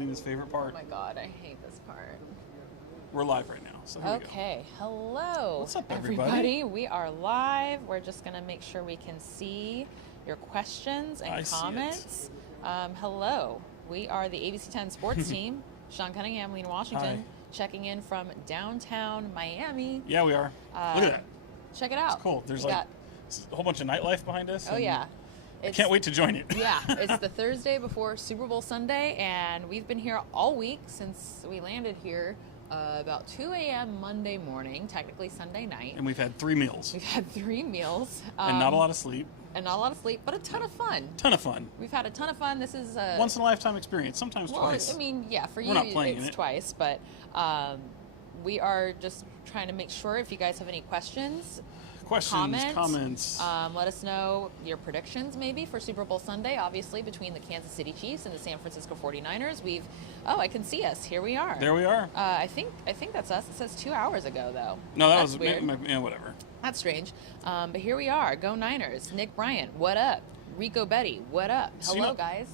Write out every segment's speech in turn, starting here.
Lina's favorite part. Oh my God, I hate this part. We're live right now, so here we go. Okay, hello. What's up, everybody? We are live. We're just going to make sure we can see your questions and comments. Hello. We are the ABC 10 sports team. Sean Cunningham, Lina, Washington, Hi. checking in from downtown Miami. Yeah, we are. Look at that. Check it out. It's cool. There's a whole bunch of nightlife behind us. Oh, yeah. I can't wait to join it. Yeah, it's the Thursday before Super Bowl Sunday, and we've been here all week since we landed here about 2 a.m. Monday morning, technically Sunday night. And we've had 3 meals. We've had 3 meals. And not a lot of sleep. And not a lot of sleep, but a ton of fun. Ton of fun. We've had a ton of fun. This is a once-in-a-lifetime experience, sometimes twice. I mean, yeah, for We're you, not playing it's it. twice, but we are just trying to make sure if you guys have any questions, comments. Let us know your predictions maybe for Super Bowl Sunday, obviously between the Kansas City Chiefs and the San Francisco 49ers. I can see us. Here we are. There we are. I think that's us. It says 2 hours ago, though. No, that's was weird. whatever. That's strange. But here we are. Go Niners. Nick Bryant, what up? Rico Betty, what up? Hello, guys.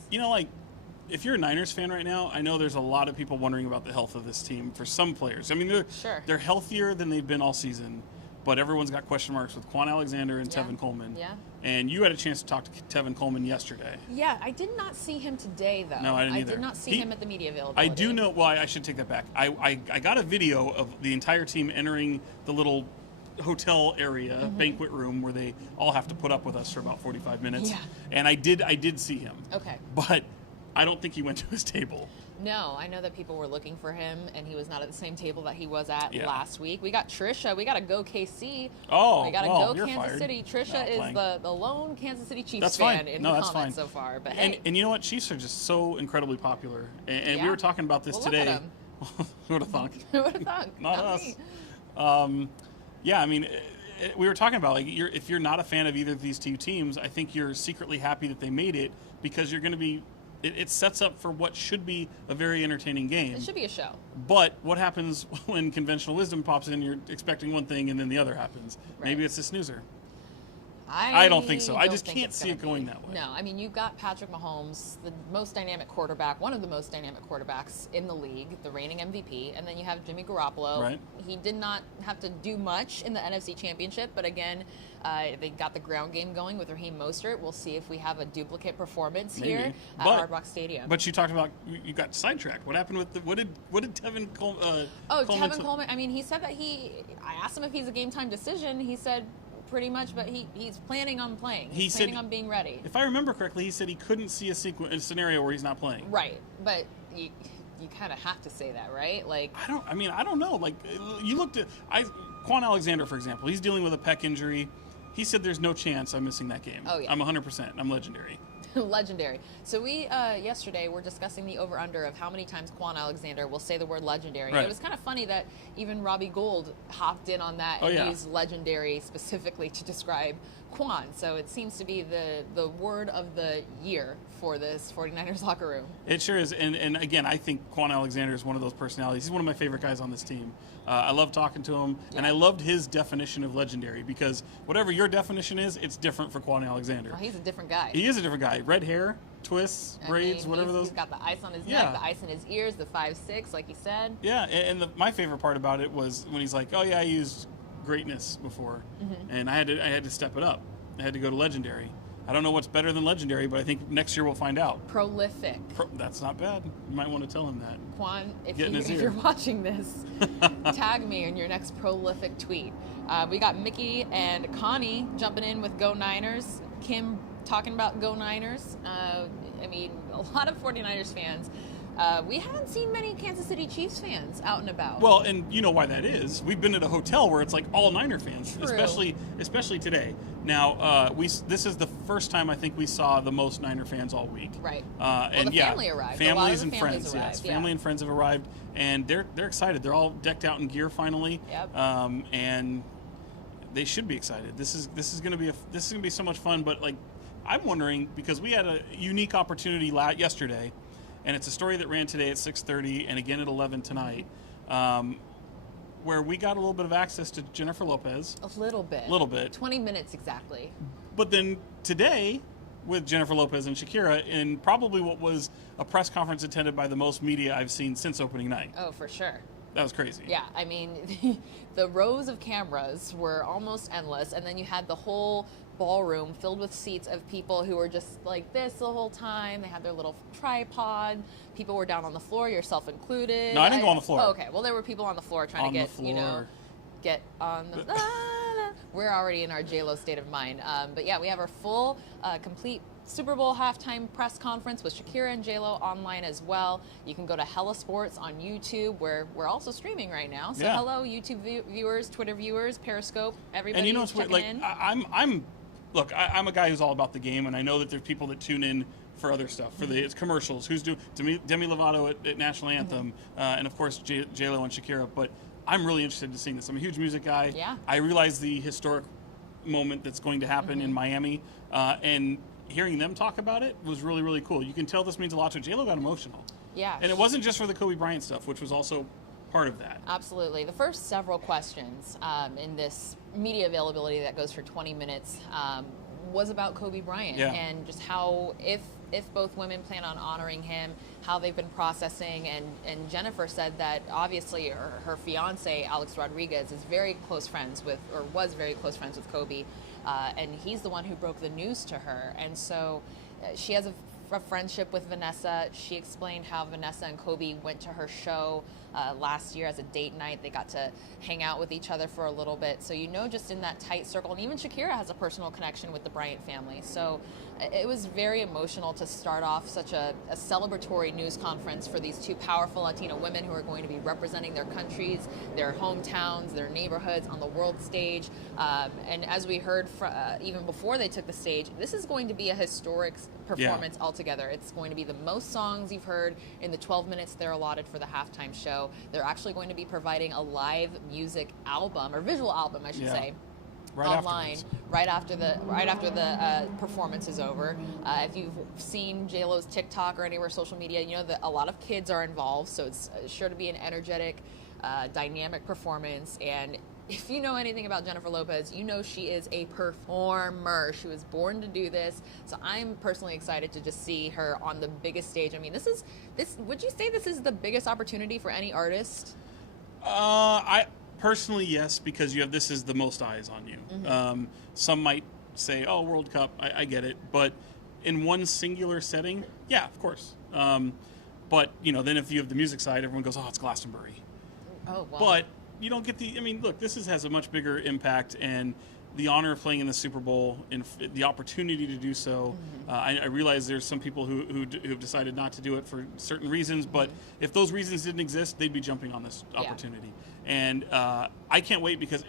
If you're a Niners fan right now, I know there's a lot of people wondering about the health of this team for some players. I mean, they're healthier than they've been all season, but everyone's got question marks with Quan Alexander and Tevin Coleman. Yeah. And you had a chance to talk to Tevin Coleman yesterday. Yeah, I did not see him today, though. No, I didn't either. I did not see him at the media availability. I do know. Well, I should take that back. I got a video of the entire team entering the little hotel area, banquet room, where they all have to put up with us for about 45 minutes. Yeah. And I did see him. Okay. But I don't think he went to his table. No, I know that people were looking for him, and he was not at the same table that he was at last week. We got Trisha. We got to go KC. Oh, we got to go Kansas fired. City. Trisha is the lone Kansas City Chiefs fan in the comments so far. But hey. And you know what? Chiefs are just so increbly popular. And we were talking about this today. Look at 'em. Who would have thunk? Who would have thunk? Not us. Yeah, I mean, we were talking about if you're not a fan of either of these two teams, I think you're secretly happy that they made it, because you're going to be. It sets up for what should be a very entertaining game. It should be a show. But what happens when conventional wisdom pops in? You're expecting one thing and then the other happens. Right. Maybe it's a snoozer. I don't think so. I just can't see it going that way. No, I mean, you've got Patrick Mahomes, the most dynamic quarterback, one of the most dynamic quarterbacks in the league, the reigning MVP, and then you have Jimmy Garoppolo. Right. He did not have to do much in the NFC Championship, but again, they got the ground game going with Raheem Mostert. We'll see if we have a duplicate performance here at Hard Rock Stadium. But you talked about, you got sidetracked. What happened with what did Tevin Coleman? Tevin Coleman. I mean, he said that I asked him if he's a game time decision. He said pretty much, but he's planning on playing. He's planning on being ready. If I remember correctly, he said he couldn't see a scenario where he's not playing. Right, but you kind of have to say that, right? I don't know. Like, you looked at Quan Alexander, for example. He's dealing with a pec injury. He said there's no chance I'm missing that game. Oh, yeah. I'm 100%. I'm legendary. Legendary. So we, yesterday, were discussing the over-under of how many times Quan Alexander will say the word legendary. Right. It was kind of funny that even Robbie Gould hopped in on that and used legendary specifically to describe Quan. So it seems to be the word of the year for this 49ers locker room. It sure is. And again, I think Quan Alexander is one of those personalities. He's one of my favorite guys on this team. I love talking to him, and I loved his definition of legendary, because whatever your definition is, it's different for Quan Alexander. Well, he's a different guy. He is a different guy. Red hair, twists, braids, whatever those. He's got the ice on his neck, the ice in his ears, the 5'6", like he said. Yeah, and my favorite part about it was when he's like, "Oh yeah, I used greatness before, and I had to step it up. I had to go to legendary. I don't know what's better than legendary, but I think next year we'll find out." Prolific. That's not bad. You might want to tell him that. Quan, if you're watching this, tag me in your next prolific tweet. We got Mickey and Connie jumping in with Go Niners. Kim talking about Go Niners. I mean, a lot of 49ers fans. We haven't seen many Kansas City Chiefs fans out and about. Well, and you know why that is. We've been at a hotel where it's like all Niner fans, especially today. Now, this is the first time I think we saw the most Niner fans all week. Right. And the family arrived. Families and friends. Arrived, yes, family and friends have arrived, and they're excited. They're all decked out in gear finally. Yep. And they should be excited. This is going to be so much fun. But I'm wondering, because we had a unique opportunity yesterday. And it's a story that ran today at 6:30 and again at 11 tonight, where we got a little bit of access to Jennifer Lopez. A little bit. 20 minutes exactly. But then today, with Jennifer Lopez and Shakira in probably what was a press conference attended by the most media I've seen since opening night. Oh, for sure. That was crazy. Yeah, I mean, the rows of cameras were almost endless, and then you had the whole ballroom filled with seats of people who were just like this the whole time. They had their little tripod. People were down on the floor, yourself included. No, I didn't go on the floor. Oh, okay, well, there were people on the floor trying to get on the... We're already in our J-Lo state of mind. But yeah, we have our full, complete Super Bowl halftime press conference with Shakira and J-Lo online as well. You can go to Hella Sports on YouTube, where we're also streaming right now. So hello, YouTube viewers, Twitter viewers, Periscope, everybody. And you know what's weird? Like, I'm a guy who's all about the game, and I know that there's people that tune in for other stuff, for the commercials. Who's doing Demi Lovato at National Anthem, and of course J-Lo and Shakira. But I'm really interested in seeing this. I'm a huge music guy. Yeah. I realize the historic moment that's going to happen in Miami, and hearing them talk about it was really, really cool. You can tell this means a lot to J-Lo. Got emotional. Yeah. And it wasn't just for the Kobe Bryant stuff, which was also part of that. Absolutely. The first several questions in this media availability that goes for 20 minutes was about Kobe Bryant and just how, if both women plan on honoring him, how they've been processing. And Jennifer said that obviously her fiance, Alex Rodriguez, is very close friends with, or was very close friends with Kobe. And he's the one who broke the news to her. And so she has a friendship with Vanessa. She explained how Vanessa and Kobe went to her show last year as a date night. They got to hang out with each other for a little bit. So just in that tight circle. And even Shakira has a personal connection with the Bryant family. So it was very emotional to start off such a celebratory news conference for these two powerful Latina women who are going to be representing their countries, their hometowns, their neighborhoods on the world stage. And as we heard even before they took the stage, this is going to be a historic performance altogether. It's going to be the most songs you've heard in the 12 minutes they're allotted for the halftime show. They're actually going to be providing a live music album, or visual album, I should say, online right after the performance is over. If you've seen J-Lo's TikTok or anywhere social media, you know that a lot of kids are involved, so it's sure to be an energetic, dynamic performance. And if you know anything about Jennifer Lopez, you know she is a performer. She was born to do this. So I'm personally excited to just see her on the biggest stage. I mean, would you say this is the biggest opportunity for any artist? I personally, yes, because this is the most eyes on you. Some might say, oh, World Cup, I get it. But in one singular setting, yeah, of course. But, then if you have the music side, everyone goes, oh, it's Glastonbury. Oh, wow. But you don't get look, this has a much bigger impact, and the honor of playing in the Super Bowl and the opportunity to do so. I realize there's some people who've decided not to do it for certain reasons, but if those reasons didn't exist, they'd be jumping on this opportunity. And I can't wait, because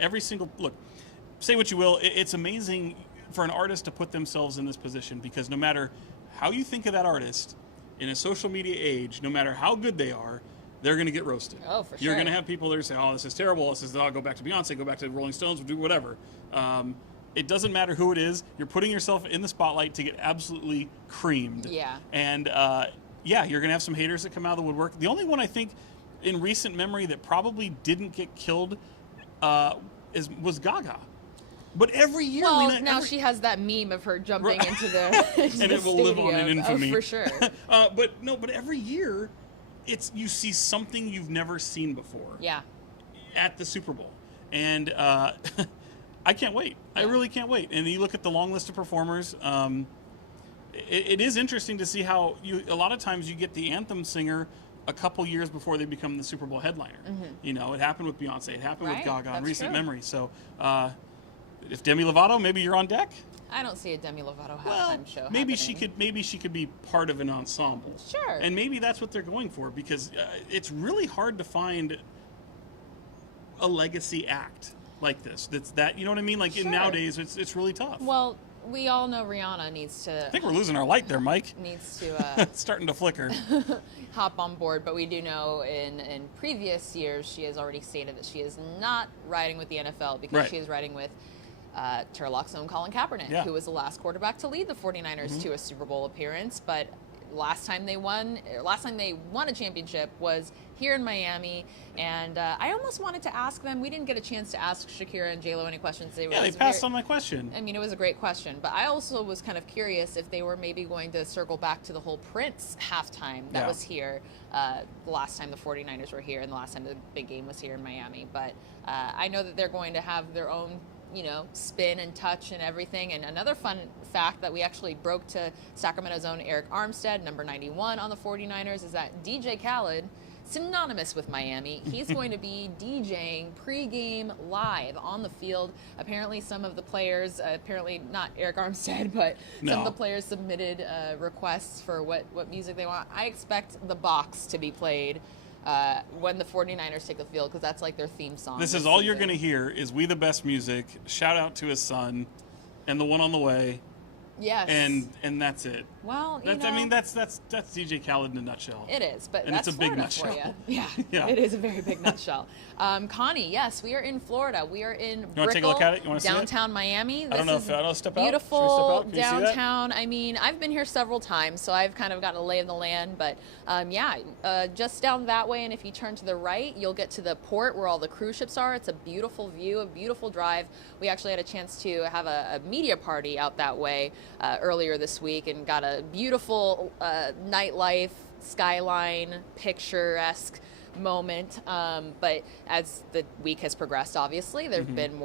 look, say what you will, it's amazing for an artist to put themselves in this position, because no matter how you think of that artist in a social media age, no matter how good they are, they're going to get roasted. Oh, for sure. You're going to have people that are saying, oh, this is terrible. This is, I'll go back to Beyonce, go back to Rolling Stones, do whatever. It doesn't matter who it is. You're putting yourself in the spotlight to get absolutely creamed. Yeah. And, you're going to have some haters that come out of the woodwork. The only one I think in recent memory that probably didn't get killed was Gaga. But every year, Lina, now she has that meme of her jumping into the and it will live on in infamy. Oh, for sure. But every year, you see something you've never seen before. Yeah. At the Super Bowl, and I can't wait. Yeah. I really can't wait. And you look at the long list of performers. It is interesting to see how a lot of times you get the anthem singer a couple years before they become the Super Bowl headliner. It happened with Beyonce. It happened with Gaga in recent memory. So, if Demi Lovato, maybe you're on deck. I don't see a Demi Lovato halftime show. Maybe she could be part of an ensemble. Sure. And maybe that's what they're going for, because it's really hard to find a legacy act like this. You know what I mean? Like nowadays, it's really tough. Well, we all know Rihanna needs to. I think we're losing our light there, Mike. Needs to. It's starting to flicker. Hop on board, but we do know in previous years she has already stated that she is not riding with the NFL because she is riding with Turlock's own Colin Kaepernick, who was the last quarterback to lead the 49ers to a Super Bowl appearance. But last time they won a championship was here in Miami, and I almost wanted to ask them. We didn't get a chance to ask Shakira and J-Lo any questions. They passed on my question. I mean, it was a great question, but I also was kind of curious if they were maybe going to circle back to the whole Prince halftime that was here the last time the 49ers were here and the last time the big game was here in Miami. But I know that they're going to have their own, spin and touch and everything. And another fun fact that we actually broke to Sacramento's own Eric Armstead, number 91 on the 49ers, is that DJ Khaled, synonymous with Miami, he's going to be DJing pregame live on the field. Apparently some of the players, apparently not Eric Armstead, but some of the players submitted requests for what music they want. I expect The Box to be played when the 49ers take the field, because that's like their theme song. This is all you're going to hear is We the Best Music, shout out to his son, and The One on the Way. Yes. And that's it. Well, that's DJ Khaled in a nutshell. It is, but and that's it's a big Florida nutshell. For you. Yeah, it is a very big nutshell. Connie, yes, we are in Florida. We are in Brickell, downtown Miami. This I don't know if I'll step out. Beautiful downtown. I mean, I've been here several times, so I've kind of gotten a lay of the land. But just down that way, and if you turn to the right, you'll get to the port where all the cruise ships are. It's a beautiful view, a beautiful drive. We actually had a chance to have a media party out that way earlier this week, and got a beautiful nightlife, skyline, picturesque moment. But as the week has progressed, obviously, there's been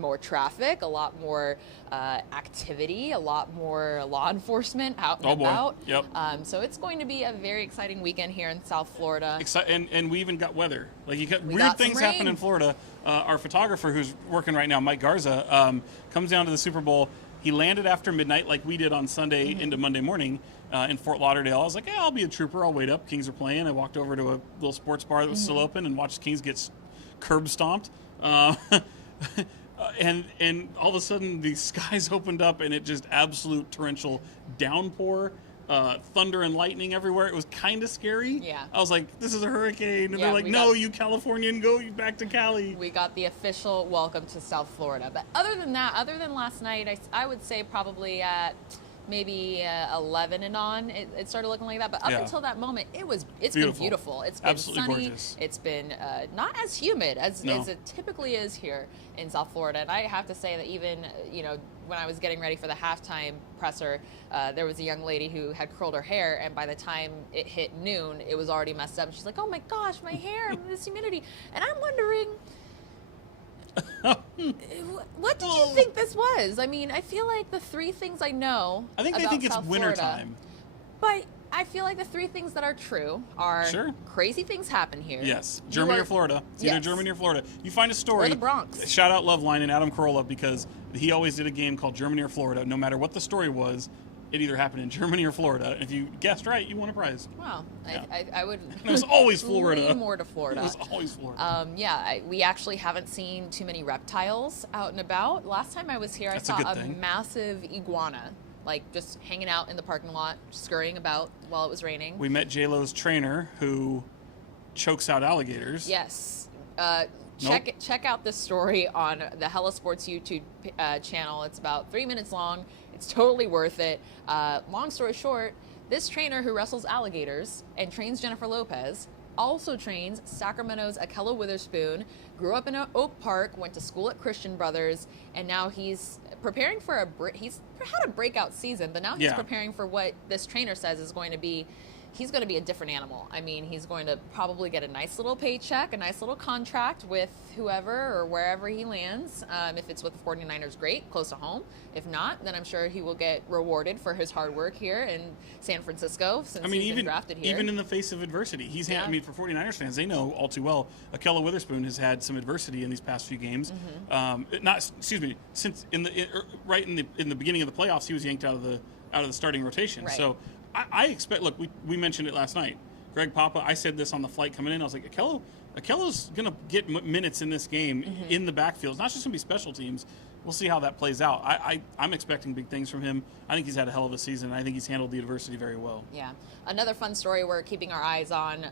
more traffic, a lot more activity, a lot more law enforcement out and about. Yep. So it's going to be a very exciting weekend here in South Florida. And we even got weather. Like, weird things happen in Florida. Our photographer who's working right now, Mike Garza, comes down to the Super Bowl. He landed after midnight like we did on Sunday into Monday morning in Fort Lauderdale. I was like, yeah, I'll be a trooper. I'll wait up. Kings are playing. I walked over to a little sports bar that was still open and watched the Kings get curb stomped. And all of a sudden the skies opened up and it just absolute torrential downpour. Thunder and lightning everywhere. It was kind of scary. Yeah. I was like, this is a hurricane. And they're like, no, you Californian, go back to Cali. We got the official welcome to South Florida. But other than last night, I would say probably at maybe 11 and on, it started looking like that. But up until that moment, it's been beautiful. It's been absolutely sunny. Gorgeous. It's been not as humid as it typically is here in South Florida. And I have to say that even, when I was getting ready for the halftime presser, there was a young lady who had curled her hair, and by the time it hit noon, it was already messed up. And she's like, oh my gosh, my hair, this humidity. And I'm wondering, what did you think this was? I mean, I feel like the three things I know I think they think it's wintertime. But I feel like the three things that are true are crazy things happen here. Yes. Germany or Florida. It's either Germany or Florida. You find a story. Or the Bronx. Shout out Loveline and Adam Carolla, because he always did a game called Germany or Florida. No matter what the story was, it either happened in Germany or Florida. And if you guessed right, you won a prize. Wow. Yeah. I would. It was always Florida. Lean more to Florida. It was always Florida. We actually haven't seen too many reptiles out and about. Last time I was here, I saw a massive iguana, like just hanging out in the parking lot, scurrying about while it was raining. We met J-Lo's trainer who chokes out alligators. Yes. Check out this story on the Hella Sports YouTube channel. It's about 3 minutes long. It's totally worth it. Long story short, this trainer who wrestles alligators and trains Jennifer Lopez also trains Sacramento's Akella Witherspoon, grew up in Oak Park, went to school at Christian Brothers, and now he's preparing for he's had a breakout season, but now he's preparing for what this trainer says is going to be. He's going to be a different animal. I mean, he's going to probably get a nice little paycheck, a nice little contract with whoever or wherever he lands. If it's with the 49ers, great, close to home. If not, then I'm sure he will get rewarded for his hard work here in San Francisco since he's been drafted here. Even in the face of adversity. For 49ers fans, they know all too well, Akella Witherspoon has had some adversity in these past few games. Since in the beginning of the playoffs, he was yanked out of the starting rotation. Right. So I expect, look, we mentioned it last night. Greg Papa, I said this on the flight coming in. I was like, Akella's going to get minutes in this game in the backfield. It's not just going to be special teams. We'll see how that plays out. I'm expecting big things from him. I think he's had a hell of a season. I think he's handled the adversity very well. Yeah. Another fun story we're keeping our eyes on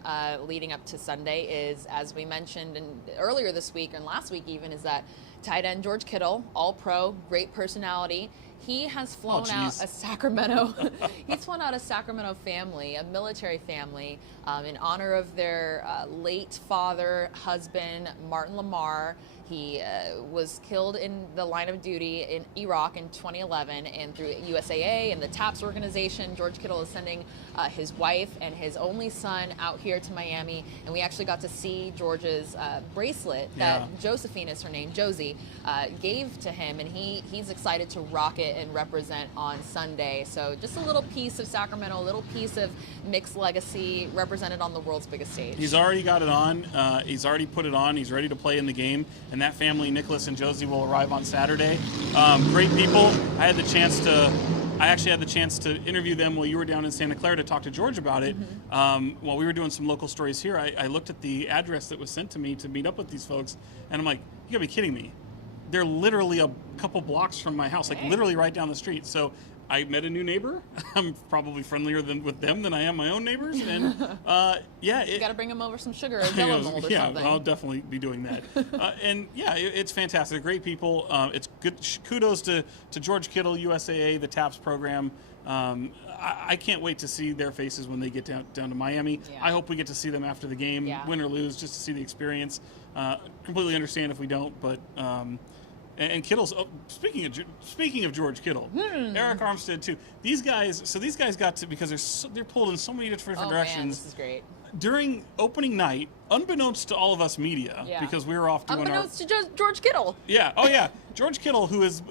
leading up to Sunday is, as we mentioned earlier this week and last week even, is that tight end George Kittle, all-pro, great personality. He has flown out a Sacramento. He's flown out a Sacramento family, a military family, in honor of their late father, husband, Martin Lamar. He was killed in the line of duty in Iraq in 2011, and through USAA and the TAPS organization, George Kittle is sending his wife and his only son out here to Miami, and we actually got to see George's bracelet that Josephine is her name, Josie, gave to him, and he's excited to rock it and represent on Sunday. So just a little piece of Sacramento, a little piece of mixed legacy represented on the world's biggest stage. He's already got it on. He's already put it on. He's ready to play in the game. And that family, Nicholas and Josie, will arrive on Saturday. Great people. I actually had the chance to interview them while you were down in Santa Clara to talk to George about it. While we were doing some local stories here, I looked at the address that was sent to me to meet up with these folks, and I'm like, you gotta be kidding me. They're literally a couple blocks from my house, like literally right down the street. So I met a new neighbor. I'm probably friendlier with them than I am my own neighbors. And you got to bring them over some sugar or jello mold or something. Yeah, I'll definitely be doing that. It's fantastic. They're great people. It's good. Kudos to George Kittle, USAA, the TAPS program. I can't wait to see their faces when they get down to Miami. Yeah. I hope we get to see them after the game, win or lose, just to see the experience. Completely understand if we don't, but. And Kittle's speaking of George Kittle, Eric Armstead too. These guys got to, because they're pulled in so many different directions. Man, this is great. During opening night, unbeknownst to all of us media, because we were off doing unbeknownst to George Kittle. Yeah. Oh yeah, George Kittle, who is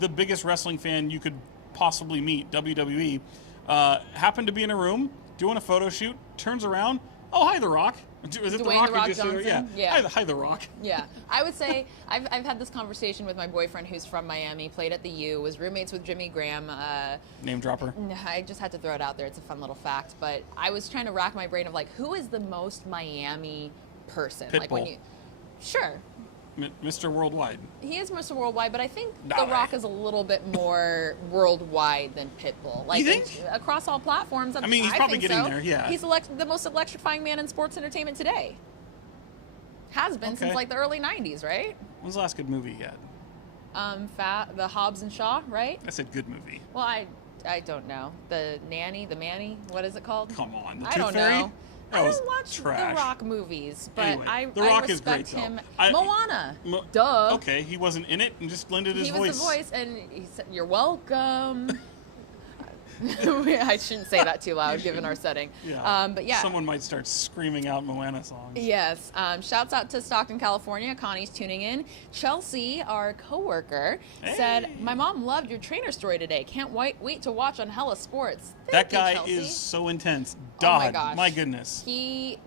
the biggest wrestling fan you could possibly meet, WWE, happened to be in a room doing a photo shoot. Turns around, oh hi, The Rock. Is it Dwayne The Rock Johnson? Yeah. Hi, The Rock. Yeah. I would say I've had this conversation with my boyfriend who's from Miami, played at the U, was roommates with Jimmy Graham. Name dropper. I just had to throw it out there. It's a fun little fact. But I was trying to rack my brain of like, who is the most Miami person? Pitbull. Like when you, sure. Mr. Worldwide. He is Mr. Worldwide, but I think The Rock is a little bit more worldwide than Pitbull. Like, you think? Across all platforms. I mean, he's probably getting there, yeah. He's the most electrifying man in sports entertainment today. Has been since like the early 90s, right? When's the last good movie he had? The Hobbs and Shaw, right? I said good movie. Well, I don't know. The Manny, what is it called? Come on, the I Tooth don't Fairy? know. I don't watch trash. The Rock movies, but anyway, I respect him. Moana. Duh. Okay, he wasn't in it and just blended his voice. He was the voice, and he said, "You're welcome." I shouldn't say that too loud, given our setting. Yeah. But yeah. Someone might start screaming out Moana songs. Yes. Shouts out to Stockton, California. Connie's tuning in. Chelsea, our coworker, said, "My mom loved your trainer story today. Can't wait to watch on Hella Sports." That guy is so intense. Dodd, oh my gosh. My goodness. I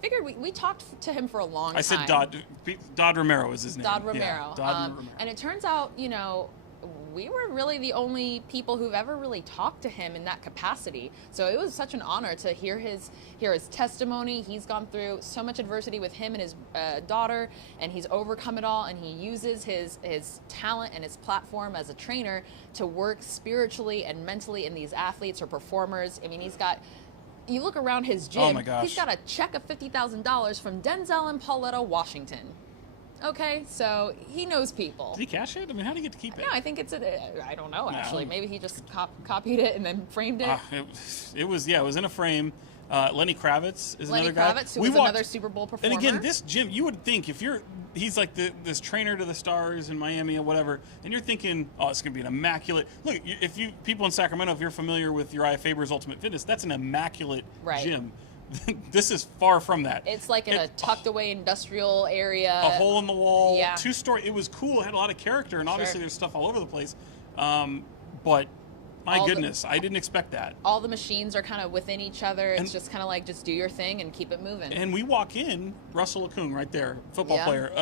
figured we talked to him for a long time. I said Dodd Romero is his name. Dodd Romero. Yeah, Dodd Romero. And it turns out, we were really the only people who've ever really talked to him in that capacity. So it was such an honor to hear his testimony. He's gone through so much adversity with him and his daughter, and he's overcome it all, and he uses his talent and his platform as a trainer to work spiritually and mentally in these athletes or performers. I mean, you look around his gym, oh my gosh. He's got a check of $50,000 from Denzel and Pauletta, Washington. Okay, so he knows people. Did he cash it? I mean, how did he get to keep it? No, I think I don't know, actually. Maybe he just copied it and then framed it. It was in a frame. Lenny Kravitz is another guy. Lenny Kravitz, who was another Super Bowl performer. And again, this gym, you would think he's like this trainer to the stars in Miami or whatever, and you're thinking, oh, it's going to be an immaculate. Look, people in Sacramento, if you're familiar with Uriah Faber's Ultimate Fitness, that's an immaculate gym. This is far from that. It's like in a tucked away industrial area. A hole in the wall, yeah. 2-story. It was cool. It had a lot of character, and obviously there's stuff all over the place. But my goodness, I didn't expect that. All the machines are kind of within each other. It's just kind of like, just do your thing and keep it moving. And we walk in, Russell Okung right there, football player,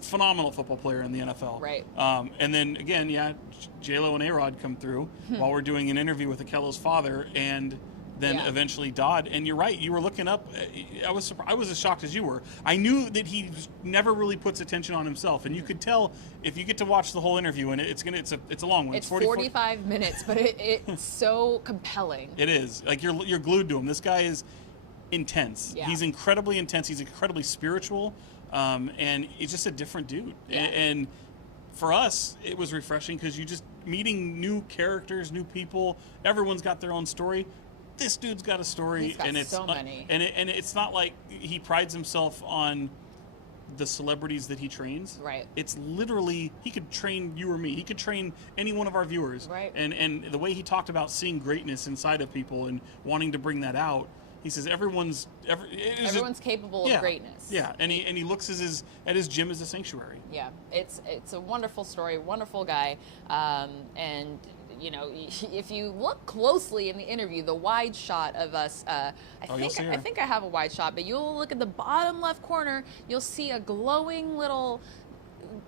phenomenal football player in the NFL. Right. And then again, J-Lo and A-Rod come through while we're doing an interview with Akello's father, and then eventually Dodd. And you're right, you were looking up. I was surprised. I was as shocked as you were. I knew that he never really puts attention on himself, and you could tell if you get to watch the whole interview. And it's a long one. It's 45 minutes, but it's so compelling. It is. Like you're glued to him. This guy is intense. Yeah. He's incredibly intense. He's incredibly spiritual, and he's just a different dude. Yeah. And for us, it was refreshing because you just meeting new characters, new people. Everyone's got their own story. This dude's got a story, He's got and it's so many. and it's not like he prides himself on the celebrities that he trains. Right. It's literally, he could train you or me. He could train any one of our viewers. Right. And the way he talked about seeing greatness inside of people and wanting to bring that out, he says everyone's capable of greatness. Yeah, and he looks at his gym as a sanctuary. Yeah, it's a wonderful story, wonderful guy, and you know, if you look closely in the interview, the wide shot of us, I think I have a wide shot, but you'll look at the bottom left corner, you'll see a glowing little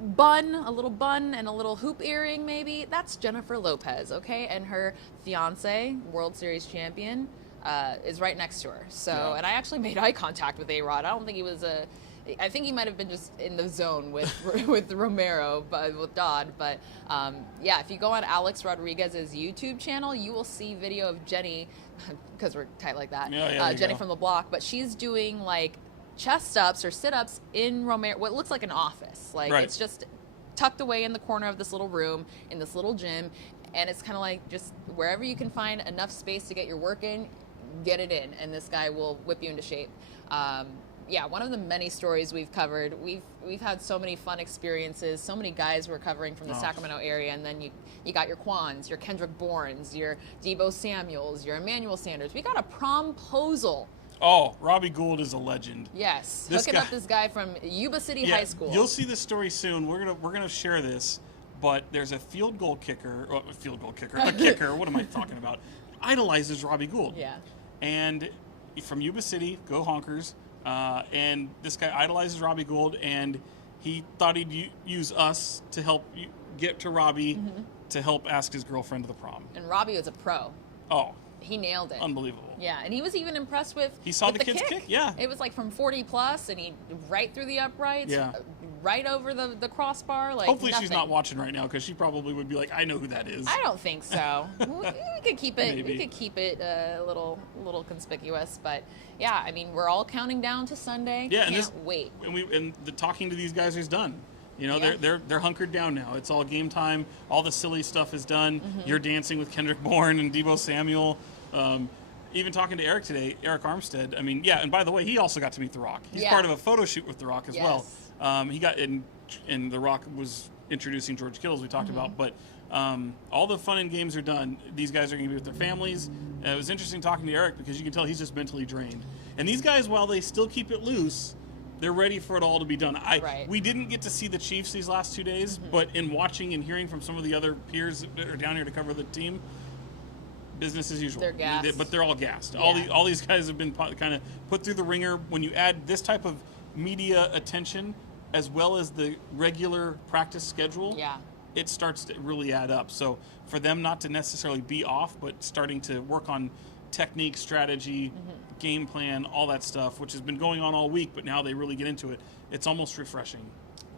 bun and a little hoop earring maybe. That's Jennifer Lopez, okay? And her fiance, World Series champion, is right next to her. So, Yeah. And I actually made eye contact with A-Rod. I don't think he was I think he might have been just in the zone with with Romero, but with Dodd. But yeah, if you go on Alex Rodriguez's YouTube channel, you will see video of Jenny, because we're tight like that. Jenny from the block, but she's doing like chest ups or sit ups in Romero, what looks like an office. Like It's just tucked away in the corner of this little room in this little gym, and it's kind of like just wherever you can find enough space to get your work in, get it in, and this guy will whip you into shape. Yeah, one of the many stories we've covered. We've had so many fun experiences. So many guys we're covering from the Sacramento area, and then you got your Quans, your Kendrick Bournes, your Debo Samuels, your Emmanuel Sanders. We got a promposal. Oh, Robbie Gould is a legend. Yes, hooking up this guy from Yuba City High School. You'll see this story soon. We're gonna share this, but there's a a kicker. What am I talking about? Idolizes Robbie Gould. Yeah. And from Yuba City, go Honkers. And this guy idolizes Robbie Gould, and he thought he'd use us to help get to Robbie to help ask his girlfriend to the prom. And Robbie was a pro. Oh. He nailed it. Unbelievable. Yeah, and he was even impressed with He saw with the kid's kick, yeah. It was like from 40 plus, and he right through the uprights, right over the crossbar. Like hopefully nothing. She's not watching right now, because she probably would be like, I know who that is. I don't think so. we could keep it. Maybe. We could keep it a little conspicuous, but yeah, I mean, we're all counting down to Sunday. Yeah, Can't wait. And the talking to these guys is done. You know, they're hunkered down now. It's all game time. All the silly stuff is done. You're dancing with Kendrick Bourne and Debo Samuel. Even talking to Eric today, Eric Armstead. I mean, yeah. And by the way, he also got to meet The Rock. He's part of a photo shoot with The Rock as well. He got in, and The Rock was introducing George Kittle, as we talked about. But all the fun and games are done. These guys are going to be with their families. It was interesting talking to Eric, because you can tell he's just mentally drained. And these guys, while they still keep it loose, they're ready for it all to be done. We didn't get to see the Chiefs these last 2 days, but in watching and hearing from some of the other peers that are down here to cover the team, business as usual. They're gassed. But they're all gassed. Yeah. All these guys have been kind of put through the ringer. When you add this type of media attention, as well as the regular practice schedule, it starts to really add up. So for them not to necessarily be off, but starting to work on technique, strategy, game plan, all that stuff, which has been going on all week, but now they really get into it, it's almost refreshing.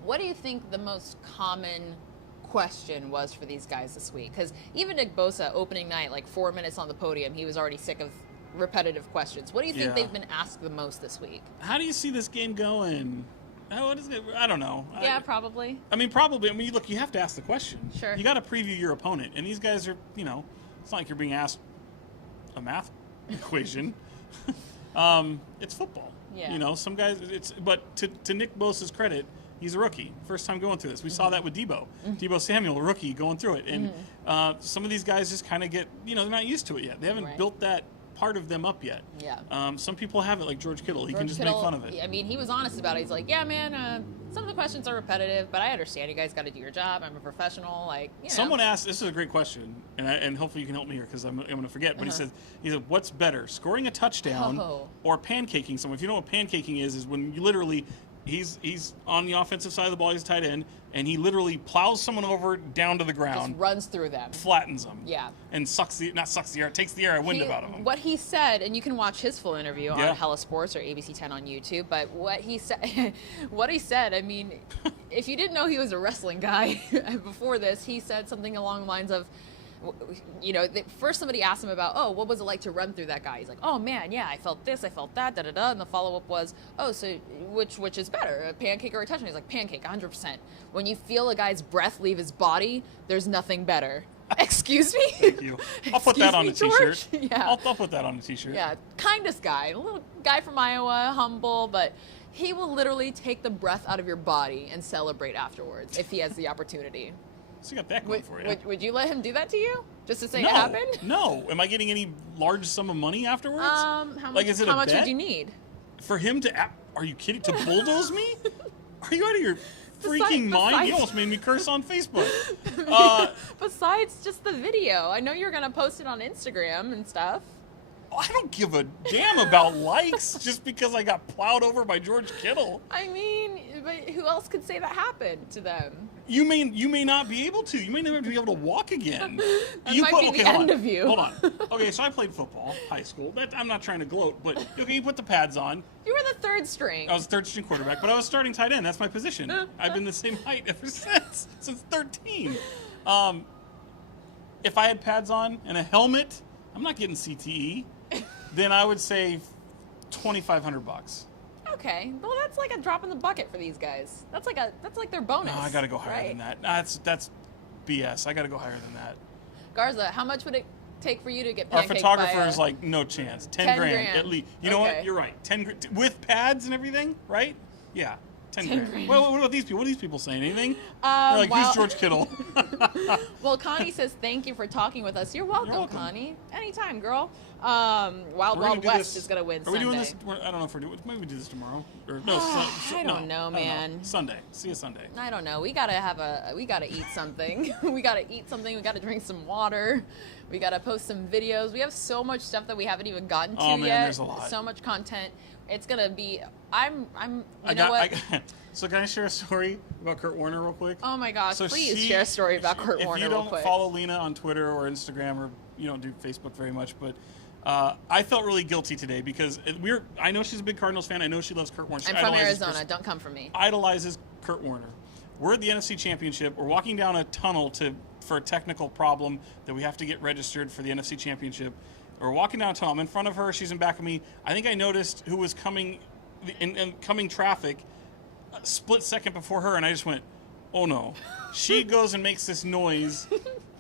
What do you think the most common question was for these guys this week? Because even Nick Bosa, opening night, like 4 minutes on the podium, he was already sick of repetitive questions. What do you think they've been asked the most this week? How do you see this game going? I don't know. Yeah, probably. I mean, probably. I mean, look, you have to ask the question. Sure. You got to preview your opponent. And these guys are, it's not like you're being asked a math equation. It's football. Yeah. Some guys, but to Nick Bosa's credit, he's a rookie. First time going through this. We saw that with Debo. Debo Samuel, a rookie, going through it. And some of these guys just kind of get, they're not used to it yet. They haven't built that part of them up yet. Yeah. Some people have it, like George Kittle. He can just make fun of it. I mean, he was honest about it. He's like, yeah, man, some of the questions are repetitive, but I understand you guys got to do your job. I'm a professional. Someone asked, this is a great question, and hopefully you can help me here, because I'm going to forget. But he said, what's better, scoring a touchdown or pancaking someone? If you know what pancaking is when you literally, he's on the offensive side of the ball, he's tight end, and he literally plows someone over down to the ground. Just runs through them. Flattens them. Yeah. And takes the air wind out of them. What he said, and you can watch his full interview on Hella Sports or ABC 10 on YouTube, but what he said, I mean, if you didn't know he was a wrestling guy before this, he said something along the lines of, First somebody asked him about, oh, what was it like to run through that guy? He's like, oh man, yeah, I felt this, I felt that, da-da-da. And the follow-up was, oh, so which is better, a pancake or a touchdown? He's like, pancake, 100%. When you feel a guy's breath leave his body, there's nothing better. Excuse me? Thank you. I'll put that on a t-shirt. Yeah. I'll put that on a t-shirt. Yeah, kindest guy. A little guy from Iowa, humble, but he will literally take the breath out of your body and celebrate afterwards if he has the opportunity. So you got that going for you. Would you let him do that to you? Just to say No, it happened? No. Am I getting any large sum of money afterwards? How much, is it how a much bet? would you need? For him to... Are you kidding? To bulldoze me? Are you out of your freaking mind? You almost made me curse on Facebook. Besides just the video. I know you're going to post it on Instagram and stuff. I don't give a damn about likes just because I got plowed over by George Kittle. I mean, but who else could say that happened to them? You may not be able to. You may never be able to walk again. That might be the end of you. Hold on. Okay, so I played football, high school. I'm not trying to gloat, but okay, you put the pads on. You were the third string. I was third string quarterback, but I was starting tight end. That's my position. I've been the same height ever since 13. If I had pads on and a helmet, I'm not getting CTE. Then I would say $2,500. Okay, well that's like a drop in the bucket for these guys. That's like their bonus. No, I gotta go higher than that. That's BS. I gotta go higher than that. Garza, how much would it take for you to get Our pancaked photographer by is like, no chance. 10 grand at least. You know what? You're right. 10 grand with pads and everything, right? Yeah. 10 grand. Well, what about these people? What are these people saying? Anything? They're like, who's George Kittle? Well, Connie says, thank you for talking with us. You're welcome, Connie. Anytime, girl. Wild West is going to win Sunday. Are we doing this? I don't know if we're doing. Maybe we do this tomorrow. Or no, I don't know, man. Sunday. See you Sunday. I don't know. We gotta eat something. We gotta eat something. We gotta drink some water. We gotta post some videos. We have so much stuff that we haven't even gotten to yet. There's a lot. So much content. It's gonna be. So can I share a story about Kurt Warner real quick? Oh my gosh! So please share a story about Kurt Warner real quick. If you don't follow Lina on Twitter or Instagram, or you don't do Facebook very much, but I felt really guilty today because I know she's a big Cardinals fan. I know she loves Kurt Warner. I'm from Arizona. Don't come for me. Idolizes Kurt Warner. We're at the NFC Championship. We're walking down a tunnel for a technical problem that we have to get registered for the NFC Championship. We're walking down a tunnel. I'm in front of her. She's in back of me. I think I noticed who was coming in coming traffic a split second before her, and I just went, oh no. She goes and makes this noise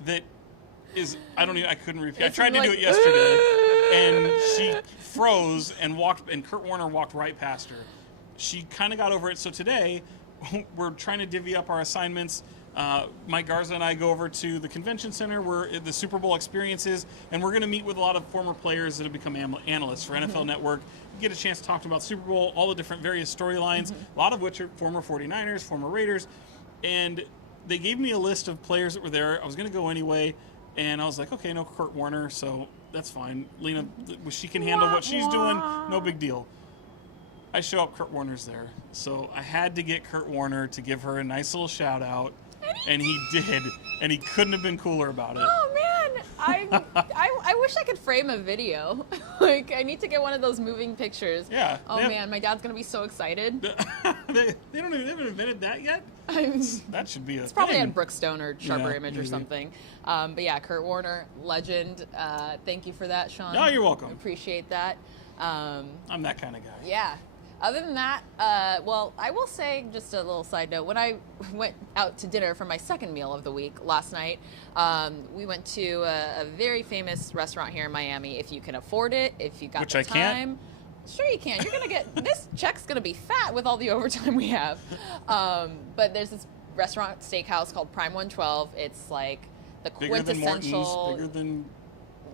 that is, I couldn't repeat. I tried to do it yesterday, and she froze and Kurt Warner walked right past her. She kind of got over it. So today, we're trying to divvy up our assignments. Mike Garza and I go over to the convention center where the Super Bowl experiences, and we're going to meet with a lot of former players that have become analysts for NFL Network. Get a chance to talk about Super Bowl, all the different various storylines, a lot of which are former 49ers, former Raiders. And they gave me a list of players that were there. I was going to go anyway, and I was like, okay, no Kurt Warner, so that's fine. Lina, she can handle what she's doing, no big deal. I show up, Kurt Warner's there. So I had to get Kurt Warner to give her a nice little shout out. And he did, and he couldn't have been cooler about it. Oh man, I wish I could frame a video. Like I need to get one of those moving pictures. Yeah. Oh man, my dad's gonna be so excited. they haven't invented that yet. That should be a. It's probably at Brookstone or Sharper Yeah, Image maybe. or something. But yeah, Kurt Warner, legend. Thank you for that, Sean. No, you're welcome. Appreciate that. I'm that kind of guy. Yeah. Other than that, well, I will say, just a little side note, when I went out to dinner for my second meal of the week last night, we went to a very famous restaurant here in Miami. If you can afford it, if you got Which the I time. can't. Sure you can. You're going to get, this check's going to be fat with all the overtime we have. But there's this restaurant, steakhouse called Prime 112. It's like the quintessential. Bigger than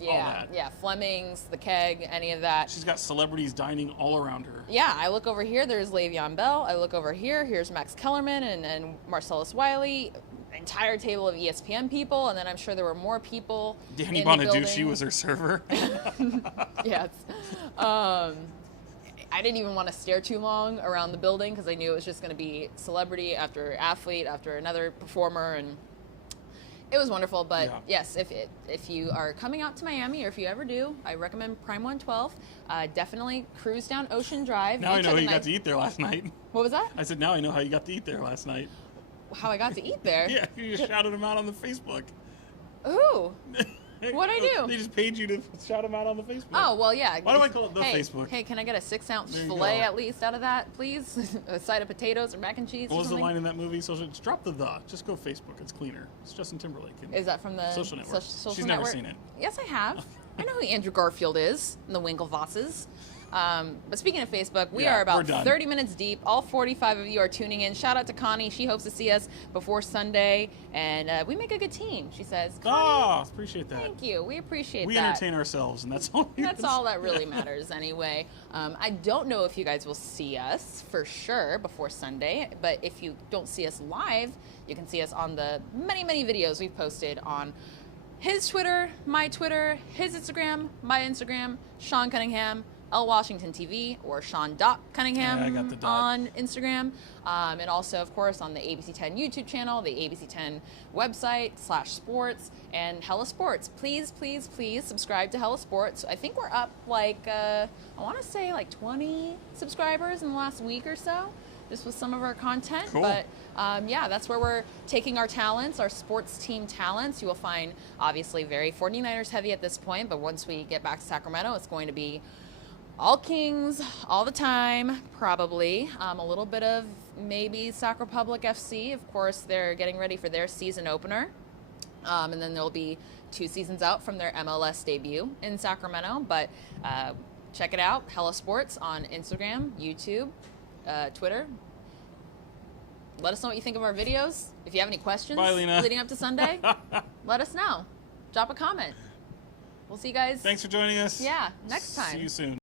Yeah, Fleming's, the Keg, any of that. She's got celebrities dining all around her. Yeah, I look over here, there's Le'Veon Bell. I look over here, here's Max Kellerman and Marcellus Wiley. Entire table of ESPN people, and then I'm sure there were more people. Danny Bonaducci was her server. Yes. I didn't even want to stare too long around the building because I knew it was just going to be celebrity after athlete after another performer, and it was wonderful. But yes, if you are coming out to Miami, or if you ever do, I recommend Prime 112. Definitely cruise down Ocean Drive. Now I know how you got to eat there last night. What was that? I said, now I know how you got to eat there last night. How I got to eat there? Yeah, you just shouted them out on the Facebook. Who? What'd I do? They just paid you to shout them out on the Facebook. Oh, well, yeah. Why do I call it the hey, Facebook? Hey, can I get a 6-ounce There you filet go. at least out of that, please? A side of potatoes or mac and cheese What or was the something? line in that movie? Just drop the. Just go Facebook. It's cleaner. It's Justin Timberlake. Is that from the Social Network? Social She's Network? never seen it. Yes, I have. I know who Andrew Garfield is and the Winklevosses. But speaking of Facebook, we Yeah, are we're about done. 30 minutes deep. All 45 of you are tuning in. Shout out to Connie. She hopes to see us before Sunday. And we make a good team, she says. Connie, Appreciate that. thank you. We appreciate We that. entertain ourselves, and that's all. That's all that really matters anyway. I don't know if you guys will see us for sure before Sunday, but if you don't see us live, you can see us on the many, many videos we've posted on his Twitter, my Twitter, his Instagram, my Instagram, Sean Cunningham, L Washington TV, or Sean.Cunningham Yeah, I got the dot. on Instagram. And also, of course, on the ABC 10 YouTube channel, the ABC 10 website /sports, and Hella Sports. Please, please, please subscribe to Hella Sports. I think we're up I want to say 20 subscribers in the last week or so. Just with some of our content. Cool. But yeah, that's where we're taking our talents, our sports team talents. You will find, obviously, very 49ers heavy at this point, but once we get back to Sacramento, it's going to be all Kings, all the time, probably. A little bit of maybe Sac Republic FC. Of course, they're getting ready for their season opener. And then there'll be 2 seasons out from their MLS debut in Sacramento. But check it out, Hella Sports on Instagram, YouTube, Twitter. Let us know what you think of our videos. If you have any questions Bye, Lina. leading up to Sunday, let us know. Drop a comment. We'll see you guys. Thanks for joining us. Yeah, next time. See you soon.